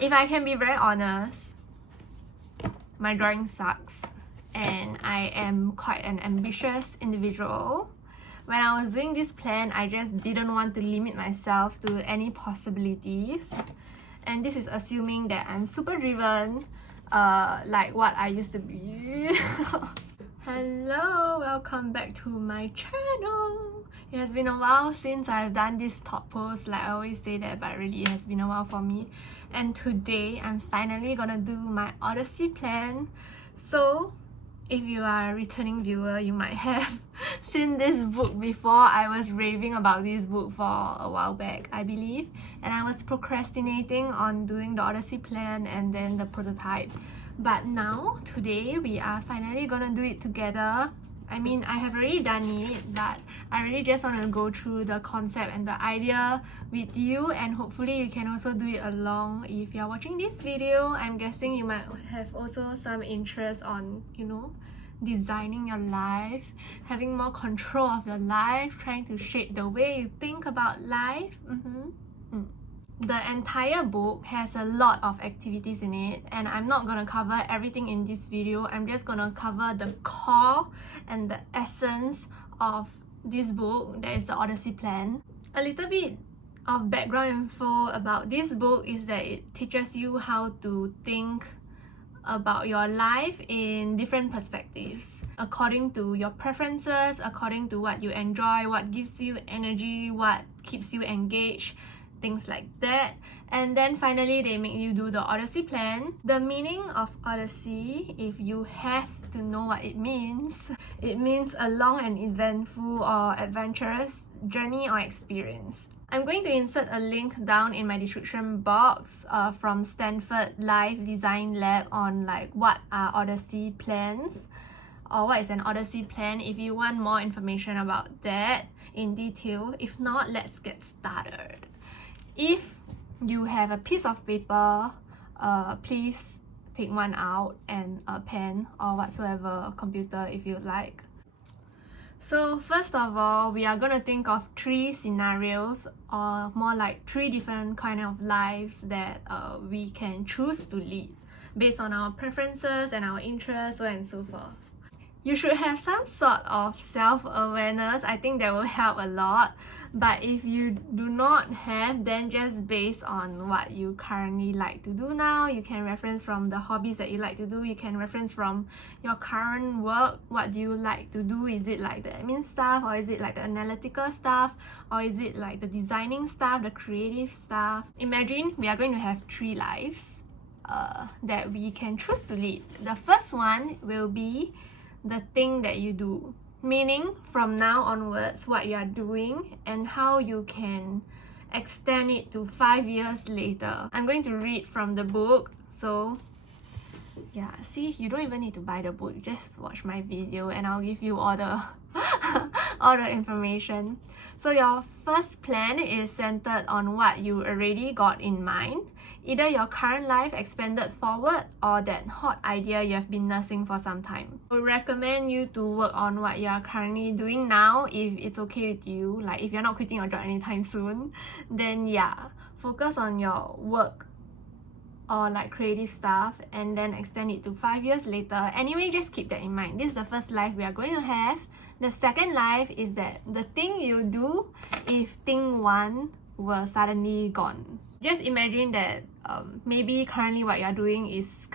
If I can be very honest, my drawing sucks and I am quite an ambitious individual. When I was doing this plan, I just didn't want to limit myself to any possibilities. And this is assuming that I'm super driven, like what I used to be. Hello, welcome back to my channel. It has been a while since I've done this top post, like I always say that, but really it has been a while for me. And today I'm finally gonna do my Odyssey plan. So if you are a returning viewer, you might have seen this book before. I was raving about this book for a while back, I believe, and I was procrastinating on doing the Odyssey plan and then the prototype. But now, today, we are finally gonna do it together. I mean, I have already done it, but I really just want to go through the concept and the idea with you, and hopefully you can also do it along. If you're watching this video, I'm guessing you might have also some interest on, designing your life, having more control of your life, trying to shape the way you think about life. The entire book has a lot of activities in it, and I'm not gonna cover everything in this video. I'm just gonna cover the core and the essence of this book, that is the Odyssey plan. A little bit of background info about this book is that it teaches you how to think about your life in different perspectives, according to your preferences, according to what you enjoy, what gives you energy, what keeps you engaged, things like that. And then finally they make you do the Odyssey plan. The meaning of Odyssey, if you have to know what it means a long and eventful or adventurous journey or experience. I'm going to insert a link down in my description box from Stanford Live Design Lab on like what are Odyssey plans, or what is an Odyssey plan, if you want more information about that in detail. If not, let's get started. If you have a piece of paper, please take one out, and a pen or whatsoever, computer if you like. So first of all, we are going to think of 3 scenarios, or more like 3 different kind of lives that we can choose to lead based on our preferences and our interests, so on and so forth. You should have some sort of self-awareness. I think that will help a lot. But if you do not have, then just based on what you currently like to do now, you can reference from the hobbies that you like to do. You can reference from your current work. What do you like to do? Is it like the admin stuff, or is it like the analytical stuff, or is it like the designing stuff, the creative stuff? Imagine we are going to have 3 lives that we can choose to lead. The first one will be the thing that you do, meaning from now onwards what you are doing and how you can extend it to 5 years later. I'm going to read from the book, so yeah, see, you don't even need to buy the book, just watch my video and I'll give you all the all the information. So your first plan is centered on what you already got in mind, either your current life expanded forward or that hot idea you have been nursing for some time. I would recommend you to work on what you are currently doing now, if it's okay with you. Like if you're not quitting your job anytime soon, then yeah, focus on your work or like creative stuff and then extend it to 5 years later. Anyway, just keep that in mind. This is the first life we are going to have. The second life is that the thing you do if thing 1 were suddenly gone. Just imagine that maybe currently what you're doing is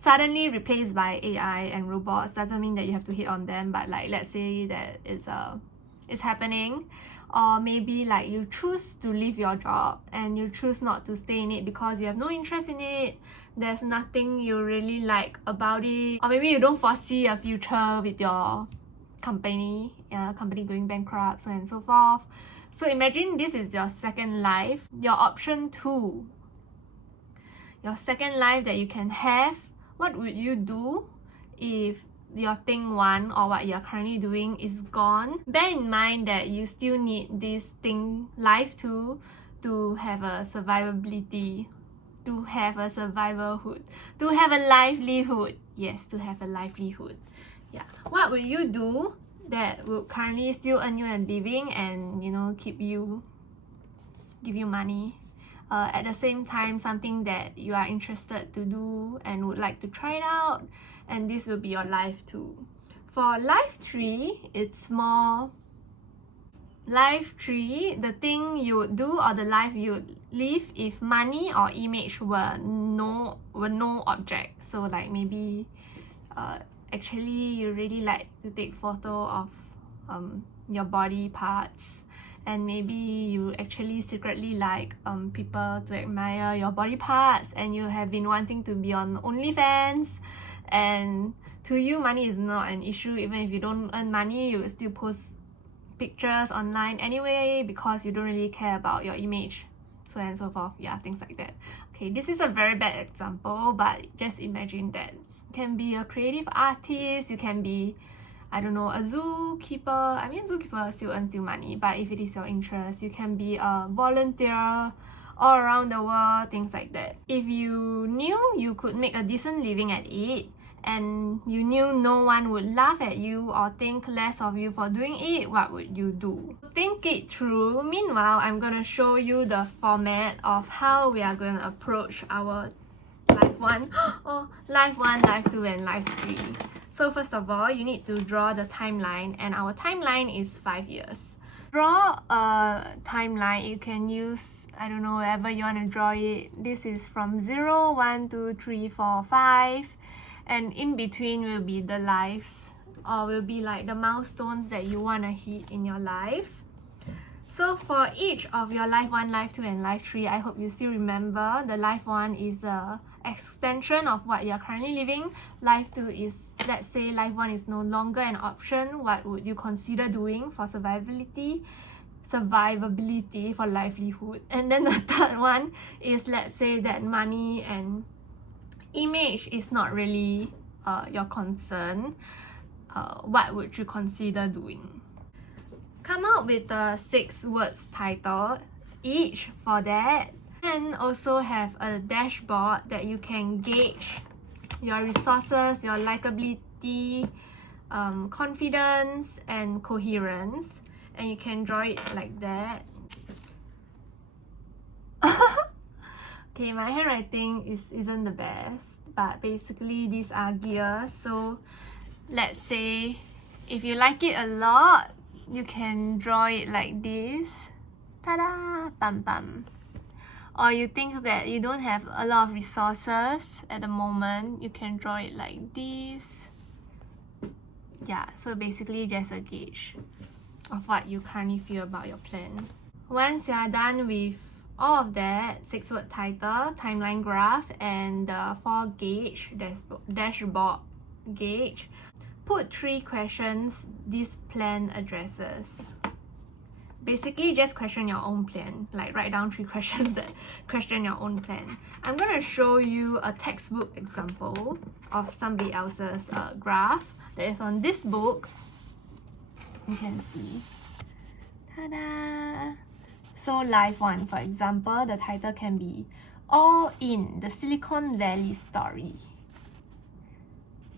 suddenly replaced by AI and robots. Doesn't mean that you have to hit on them, but like let's say that it's happening. Or maybe like you choose to leave your job and you choose not to stay in it because you have no interest in it. There's nothing you really like about it. Or maybe you don't foresee a future with your company going bankrupt, so on and so forth. So imagine this is your second life. Your option 2, your second life that you can have. What would you do if your thing 1 or what you're currently doing is gone? Bear in mind that you still need this thing life 2 to have a survivability, to have a survivalhood, to have a livelihood. Yes, to have a livelihood. Yeah. What will you do that will currently still earn you a living and give you money? at the same time something that you are interested to do and would like to try it out, and this will be your life 2. For life 3, it's more life 3, the thing you would do or the life you would live if money or image were no object. So like maybe actually you really like to take photo of your body parts, and maybe you actually secretly like people to admire your body parts, and you have been wanting to be on OnlyFans, and to you money is not an issue. Even if you don't earn money, you will still post pictures online anyway because you don't really care about your image, so on and so forth. Yeah, things like that. Okay, this is a very bad example, but just imagine that you can be a creative artist, you can be, I don't know, a zookeeper. I mean, zookeeper still earns you money, but if it is your interest, you can be a volunteer all around the world, things like that. If you knew you could make a decent living at it, and you knew no one would laugh at you or think less of you for doing it, what would you do? Think it through. Meanwhile, I'm gonna show you the format of how we are going to approach our life 1, or life 1, life 2, and life 3. So first of all, you need to draw the timeline, and our timeline is 5 years. Draw a timeline. You can use, I don't know, wherever you want to draw it. This is from 0, 1, 2, 3, 4, 5. And in between will be the lives, or will be like the milestones that you want to hit in your lives. So for each of your life 1, life 2, and life 3, I hope you still remember the life 1 is a extension of what you're currently living. Life 2 is, let's say life 1 is no longer an option, what would you consider doing for survivability for livelihood. And then the third one is, let's say that money and image is not really your concern. What would you consider doing? Come up with a 6 words title each for that, and also have a dashboard that you can gauge your resources, your likability, confidence, and coherence, and you can draw it like that. Okay, my handwriting isn't the best, but basically these are gears. So let's say if you like it a lot, you can draw it like this. Ta-da! Bam bam. Or you think that you don't have a lot of resources at the moment, you can draw it like this. Yeah, so basically just a gauge of what you currently feel about your plan. Once you are done with all of that, 6-word title, timeline graph, and the 4 gauge dashboard gauge, put 3 questions this plan addresses. Basically just question your own plan, like write down 3 questions that question your own plan. I'm gonna show you a textbook example of somebody else's graph that is on this book. You can see. Ta-da! So life 1, for example, the title can be All in the Silicon Valley Story.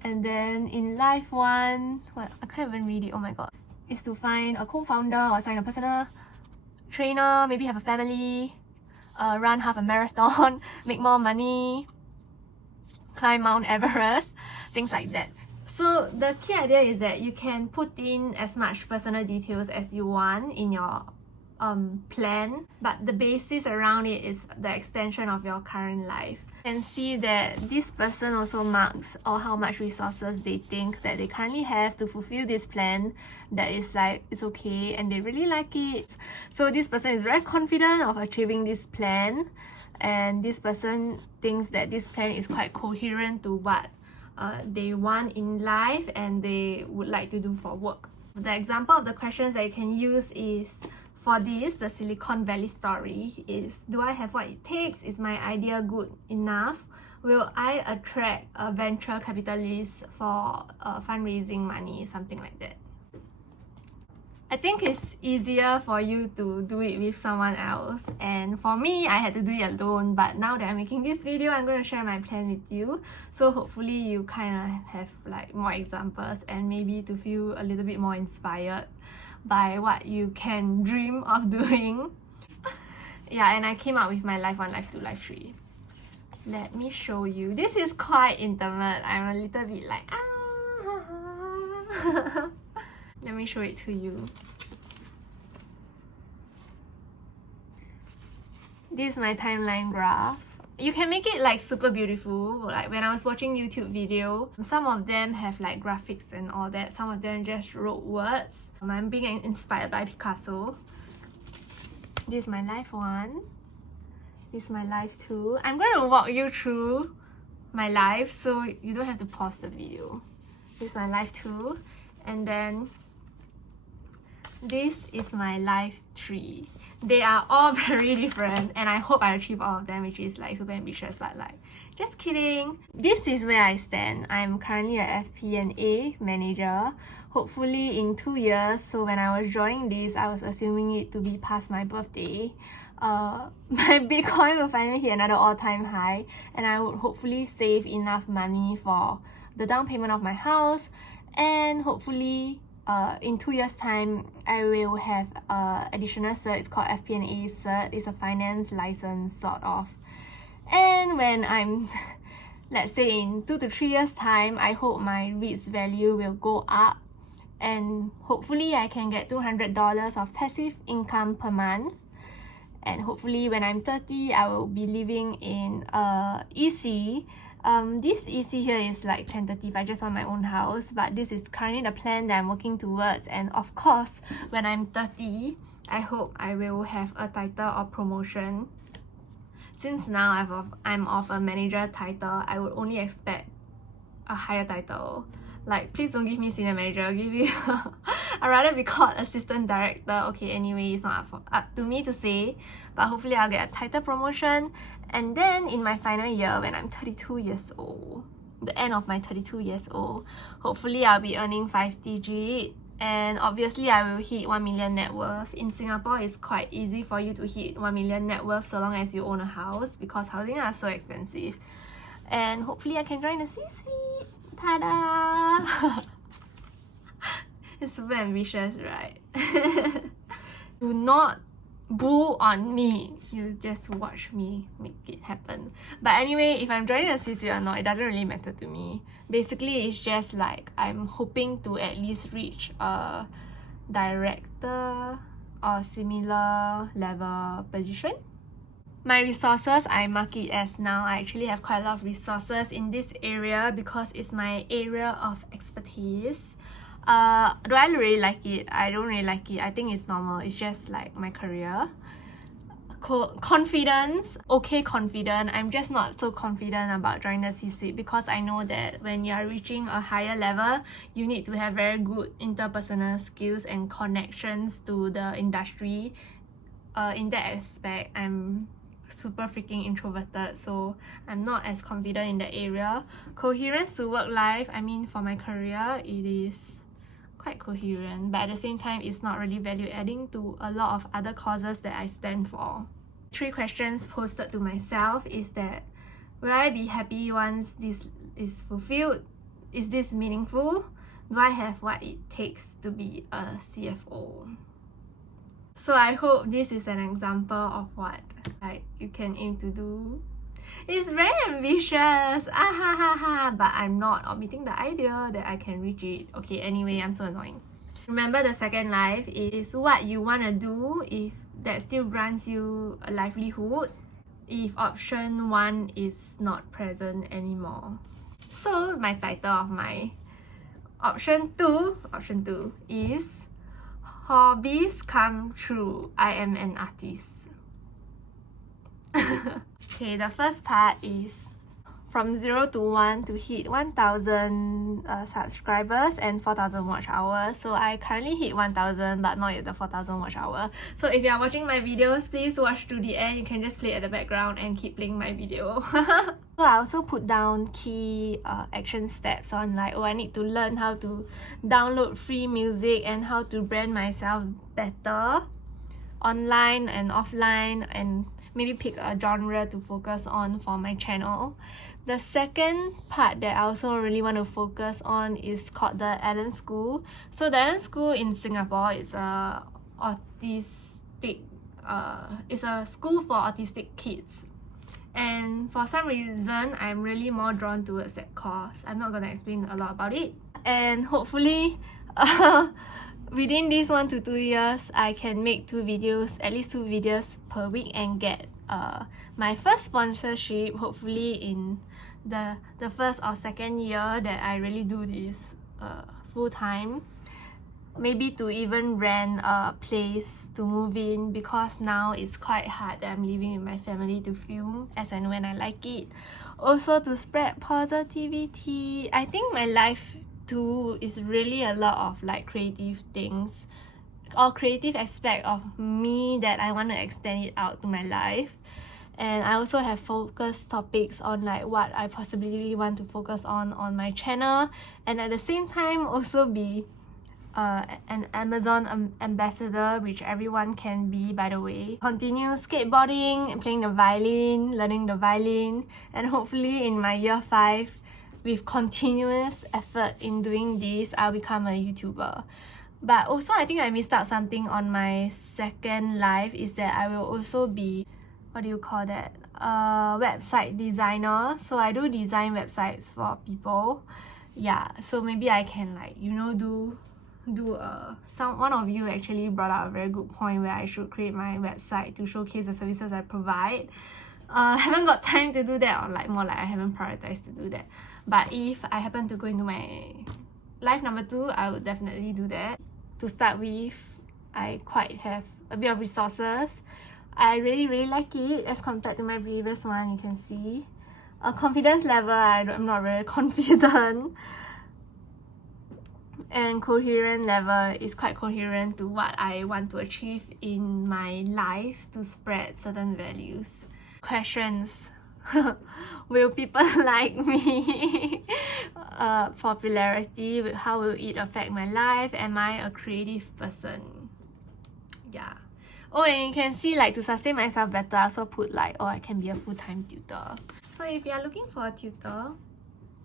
And then in life 1, what, I can't even read it, oh my god, is to find a co-founder or sign a personal trainer, maybe have a family, run half a marathon, make more money, climb Mount Everest, things like that. So the key idea is that you can put in as much personal details as you want in your plan, but the basis around it is the extension of your current life. You can see that this person also marks or how much resources they think that they currently have to fulfill this plan, that is like it's okay and they really like it. So this person is very confident of achieving this plan, and this person thinks that this plan is quite coherent to what they want in life and they would like to do for work. The example of the questions that you can use is, for this, the Silicon Valley story is, do I have what it takes? Is my idea good enough? Will I attract a venture capitalist for fundraising money? Something like that. I think it's easier for you to do it with someone else, and for me, I had to do it alone, but now that I'm making this video, I'm going to share my plan with you, so hopefully you kind of have like more examples and maybe to feel a little bit more inspired by what you can dream of doing. Yeah, and I came out with my life 1, life 2, life 3. Let me show you. This is quite intimate. I'm a little bit like Let me show it to you. This is my timeline graph. You can make it like super beautiful. Like when I was watching YouTube video, some of them have like graphics and all that. Some of them just wrote words. I'm being inspired by Picasso. This is my life 1. This is my life 2. I'm going to walk you through my life so you don't have to pause the video. This is my life 2. And then this is my life 3. They are all very different and I hope I achieve all of them, which is like super ambitious, but like just kidding. This is where I stand. I'm currently a FP&A manager. Hopefully in 2 years, so when I was drawing this, I was assuming it to be past my birthday. My Bitcoin will finally hit another all-time high and I would hopefully save enough money for the down payment of my house, and hopefully in 2 years time I will have additional cert. It's called FP&A cert. It's a finance license sort of, and when I'm let's say in 2 to 3 years time, I hope my REIT's value will go up and hopefully I can get $200 of passive income per month. And hopefully when I'm 30, I will be living in EC. This EC here is like tentative. I just want my own house, but this is currently the plan that I'm working towards. And of course, when I'm 30, I hope I will have a title or promotion. Since now I'm of a manager title, I would only expect a higher title. Like, please don't give me senior manager, give me I'd rather be called assistant director. Okay, anyway, it's not up to me to say, but hopefully I'll get a title promotion. And then in my final year, when I'm 32 years old, the end of my 32 years old, hopefully I'll be earning 5 digit, and obviously I will hit 1 million net worth. In Singapore, it's quite easy for you to hit 1 million net worth so long as you own a house, because housing are so expensive. And hopefully I can join the C-suite. Ta-da! It's super ambitious, right? Do not boo on me. You just watch me make it happen. But anyway, if I'm joining a C-suite or not, it doesn't really matter to me. Basically, it's just like I'm hoping to at least reach a director or similar level position. My resources, I mark it as now I actually have quite a lot of resources in this area because it's my area of expertise. Do I really like it? I don't really like it. I think it's normal. It's just like my career. Confidence, okay, confident. I'm just not so confident about joining the C-suite because I know that when you are reaching a higher level, you need to have very good interpersonal skills and connections to the industry. In that aspect, I'm super freaking introverted, so I'm not as confident in the area. Coherence to work life, I mean for my career, it is quite coherent, but at the same time, it's not really value adding to a lot of other causes that I stand for. 3 questions posted to myself is that, will I be happy once this is fulfilled? Is this meaningful? Do I have what it takes to be a CFO? So I hope this is an example of what like you can aim to do. It's very ambitious, but I'm not omitting the idea that I can reach it. Okay, anyway, I'm so annoying. Remember, the second life is what you want to do if that still grants you a livelihood, if option 1 is not present anymore. So my title of my option 2 is Hobbies Come True. I am an artist. Okay, the first part is from 0 to 1 to hit 1,000 subscribers and 4,000 watch hours. So I currently hit 1,000 but not yet the 4,000 watch hour. So if you are watching my videos, please watch to the end. You can just play at the background and keep playing my video. So I also put down key action steps on like, oh, I need to learn how to download free music and how to brand myself better online and offline, and maybe pick a genre to focus on for my channel. The second part that I also really want to focus on is called the Allen School. So the Allen School in Singapore is a autistic it's a school for autistic kids. And for some reason, I'm really more drawn towards that course. I'm not gonna explain a lot about it. And hopefully, within these 1 to 2 years, I can make at least two videos per week and get my first sponsorship, hopefully in the first or second year that I really do this full time. Maybe to even rent a place to move in, because now it's quite hard that I'm living with my family, to film as and when I like it. Also to spread positivity. I think my life too is really a lot of like creative things or creative aspect of me that I want to extend it out to my life. And I also have focused topics on like what I possibly want to focus on my channel, and at the same time also be an Amazon ambassador, which everyone can be, by the way. Continue skateboarding and playing the violin, learning the violin, and hopefully in my year 5, with continuous effort in doing this, I'll become a YouTuber. But also I think I missed out something on my second life, is that I will also be, what do you call that, website designer. So I do design websites for people. Yeah, so maybe I can like, you know, one of you actually brought up a very good point where I should create my website to showcase the services I provide. I haven't got time to do that, or like more like I haven't prioritized to do that. But if I happen to go into my life number 2, I would definitely do that. To start with, I quite have a bit of resources. I really like it as compared to my previous one. You can see a confidence level, I'm not very confident. And coherent level is quite coherent to what I want to achieve in my life to spread certain values. Questions. Will people like me? Popularity. How will it affect my life? Am I a creative person? Yeah. Oh, and you can see like to sustain myself better, I also put like, I can be a full-time tutor. So if you are looking for a tutor,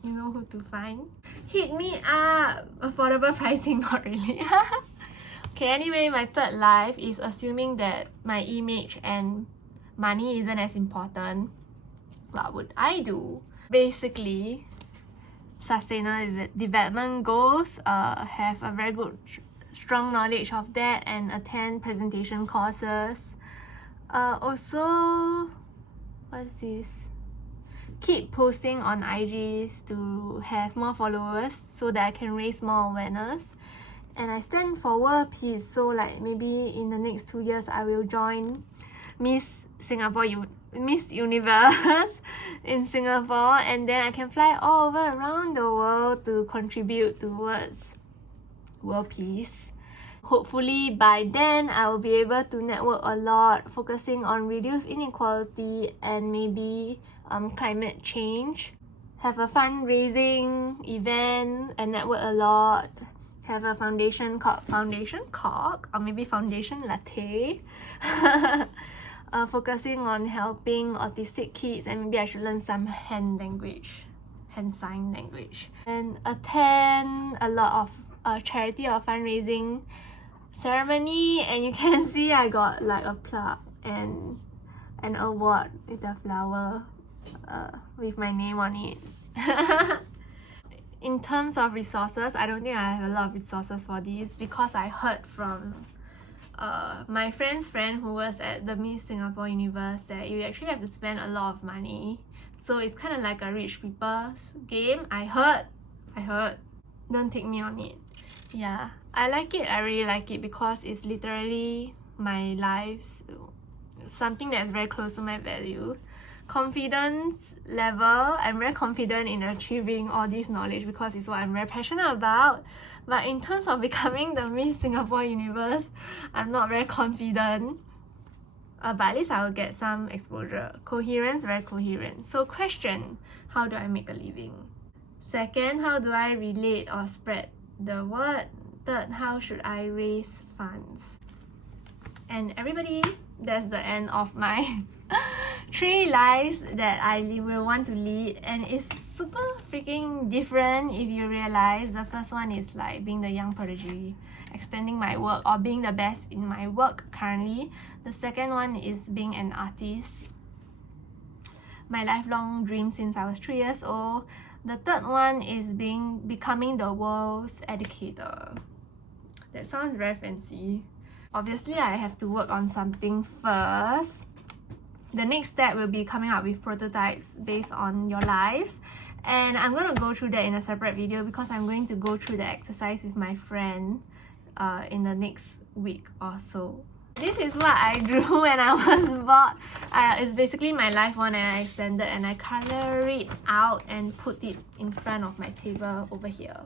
you know who to find. Hit me up! Affordable pricing, not really. Okay, anyway, my third life is assuming that my image and money isn't as important. What would I do? Basically, sustainable development goals, have a very good strong knowledge of that, and attend presentation courses. Also, what's this? Keep posting on IGs to have more followers so that I can raise more awareness. And I stand for world peace, so like maybe in the next 2 years I will join Miss Universe in Singapore, and then I can fly all over around the world to contribute towards world peace. Hopefully by then I will be able to network a lot, focusing on reduced inequality and maybe climate change. Have a fundraising event and network a lot. Have a foundation called Foundation Cock, or maybe Foundation Latte. Focusing on helping autistic kids, and maybe I should learn some hand sign language. And attend a lot of charity or fundraising ceremony, and you can see I got like a plaque and an award with a flower with my name on it. In terms of resources, I don't think I have a lot of resources for this, because I heard from my friend's friend who was at the Miss Singapore Universe that you actually have to spend a lot of money. So it's kind of like a rich people's game. I heard. Don't take me on it. Yeah, I like it. I really like it because it's literally my life's something that's very close to my value. Confidence level, I'm very confident in achieving all this knowledge because it's what I'm very passionate about. But in terms of becoming the Miss Singapore Universe, I'm not very confident. But at least I will get some exposure. Coherence, very coherent. So question, how do I make a living? Second, how do I relate or spread the word? Third, how should I raise funds? And everybody, that's the end of my 3 lives that I will want to lead, and it's super freaking different if you realize. The first one is like being the young prodigy, extending my work, or being the best in my work currently. The second one is being an artist, my lifelong dream since I was 3 years old. The third one is becoming the world's educator. That sounds very fancy. Obviously, I have to work on something first. The next step will be coming up with prototypes based on your lives, and I'm going to go through that in a separate video because I'm going to go through the exercise with my friend in the next week or so. This is what I drew when I was bored. It's basically my life one, and I extended and I color it out and put it in front of my table over here.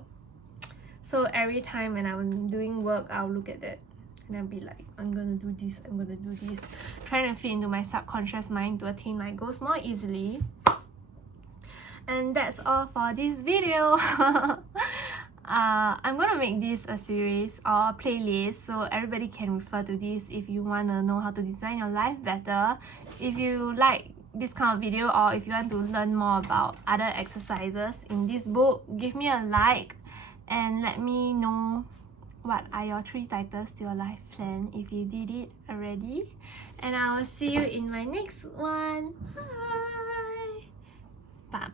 So every time when I'm doing work, I'll look at that and I'll be like, I'm gonna do this, I'm gonna do this, trying to fit into my subconscious mind to attain my goals more easily. And that's all for this video. I'm gonna make this a series or a playlist so everybody can refer to this if you wanna know how to design your life better. If you like this kind of video, or if you want to learn more about other exercises in this book, give me a like and let me know what are your 3 titles to your life plan if you did it already. And I will see you in my next one. Bye! Bam!